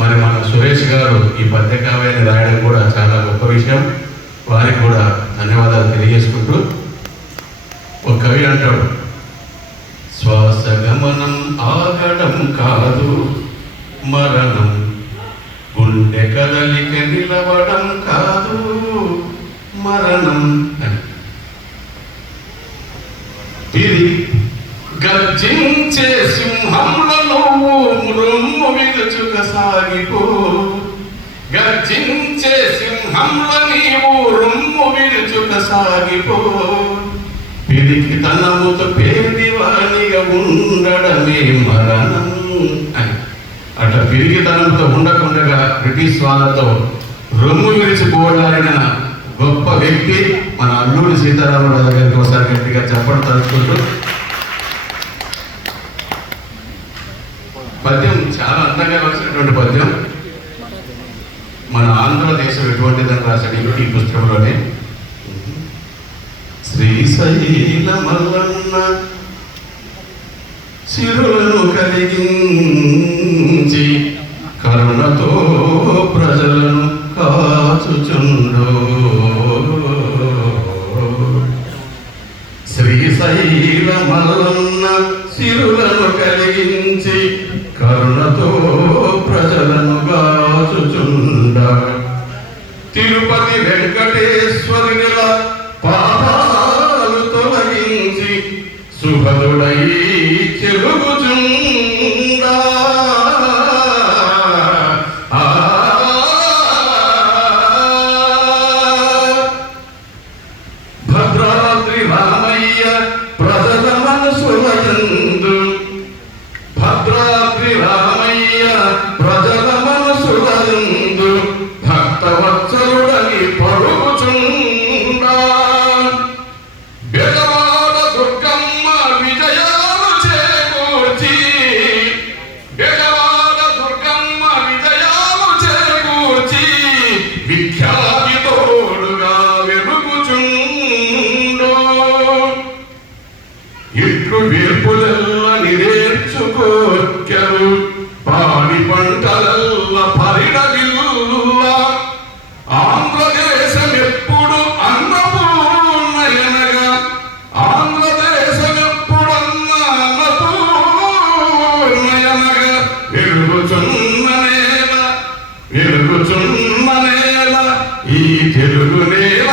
మరి మన సురేష్ గారు ఈ పద్య కావ్యాన్ని రాయడం కూడా చాలా గొప్ప విషయం. వారికి కూడా ధన్యవాదాలు తెలియజేసుకుంటూ ఒక కవి అంటాడు, శ్వాస గమనం ఆగడం కాదు మరణం, గుండె కదలిక నిలవడం కాదు మరణం అని. ఇది గర్జించే సింహంలో మృమ్ము విలుచుక సాగిపో, గర్జించే సింహంలో నీవు రొమ్ము విలుచుక సాగిపో, పిరికి తనముతో పేదివానిగా ఉండడమే మరణం అని. అట్లా పిరిగితనంతో ఉండకుండగా బ్రిటిష్ వాళ్ళతో రొమ్ము విరిచిపోవడానిన గొప్ప వ్యక్తి మన అల్లూరి సీతారామరాజు గారికి ఒకసారి గట్టిగా చెప్పడం తలుచుకుంటూ, పద్యం చాలా అందంగా వచ్చినటువంటి పద్యం. మన ఆంధ్రదేశం ఎటువంటిదని రాశాడు ఈ పుస్తకంలోనే. శ్రీశైల మల్లన్న సిరులను కలిగించి కరుణతో ప్రజలను కాచుచుండు, శ్రీశైల మల్లన్న సిరులను కలిగించి కరుణతో ప్రజలను కాచుచుండ, తిరుపతి వెంకటేశ్వరుల పాపాలు తొలగించి సుభదుడై చెలుగుచుండా, భద్రాద్రి రామయ్య ప్రజల మనసులయందు, భద్రాద్రి రామయ్య ప్రజల మనసులయందు భక్తవత్సలుడని పరుగుచుండా, బెజవాడ దుర్గమ్మ విజయాలు చేకూర్చి, బెజవాడ దుర్గమ్మ విజయాలు చేకూర్చి విఖ్యాతి తోడుగా వెలుగుచుండు, ఇట్లు వీర్పులెల్ల నిరేర్చుకోర్కెలు పాడి పంటలల్ల పరిడగిల్ల, ఆంధ్రదేశం ఎప్పుడు అన్నపూర్ణయనగా, ఆంధ్రదేశం ఎప్పుడు అన్నపూర్ణయనగా, వెలుగుచున్న నేల వెలుగుచున్న నేల ఈ తెలుగు నేల,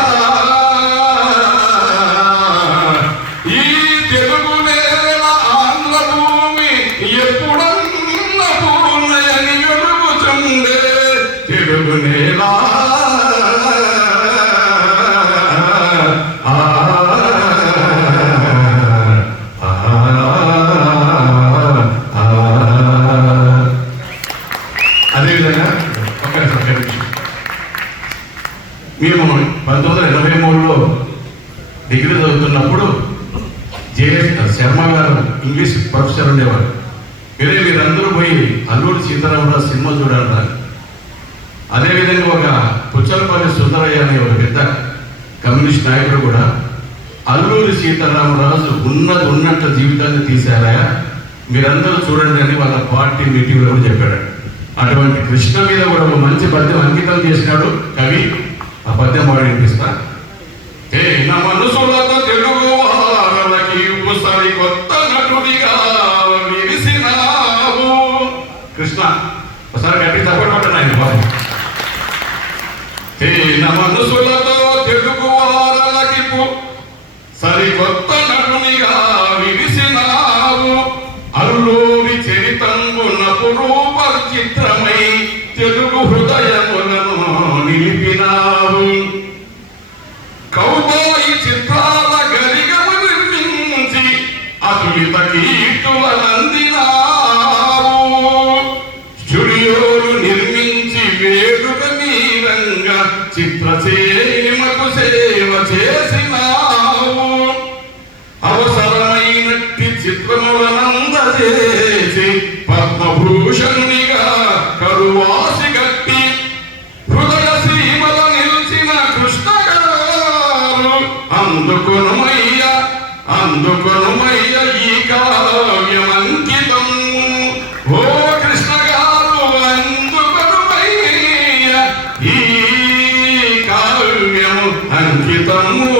ఈ తెలుగు నేల ఆంధ్ర భూమి ఎప్పుడన్న పూర్ణయని వెలుగుచుండే తెలుగు నేల. అదేవిధంగా మేము 1983లో డిగ్రీ చదువుతున్నప్పుడు జేఎస్ శర్మ గారు ఇంగ్లీష్ ప్రొఫెసర్ ఉండేవారు. మీరందరూ పోయి అల్లూరి సీతారామరాజు సినిమా చూడాలరా. అదేవిధంగా ఒక పుచ్చలపల్లి సుందరయ్య అనే ఒక పెద్ద కమ్యూనిస్ట్ నాయకుడు కూడా అల్లూరి సీతారామరాజు ఉన్నట్టు జీవితాన్ని తీశారా, మీరందరూ చూడండి అని వాళ్ళ పార్టీ మీటింగ్లో చెప్పాడు. అటువంటి కృష్ణ మీద కూడా ఒక మంచి పద్యం అంకితం చేసినాడు కవి. ఆ పద్యం వాడు వినిపిస్తా. నా మనసులతో తెలుగు వారలకి సరి కొత్త నటుడిగా విరిసినావు. కృష్ణ ఒకసారి గట్టి తప్పకుండా ఆయన బాబు. నా మనసులతో తెలుగు వారలకి సరి కొత్త నటునిగా విరిసినావు. అల్లూరి చరితంబునపు రూప చిత్రమై తెలుగు హృదయములను నిలిపినావు. కౌబాయి చిత్రాల గరిగము నిర్మించి అతులిత కీర్తులనందినావు. స్టూడియోలు నిర్మించి వేడుక మీరంగా చిత్రసేమకు సేవ చేసినావు. అవసరమైనట్టి చిత్రములనందజేసి పద్మభూషణునిగా కరువాసి గట్టి హృదయ సీమల నిలిచిన కృష్ణ గారు అందుకొనుమయ్య అందుకొనుమయ్య ఈ కావ్యమంకితం. ఓ కృష్ణ గారు అందుకొనుమయ్య తమ్ముడు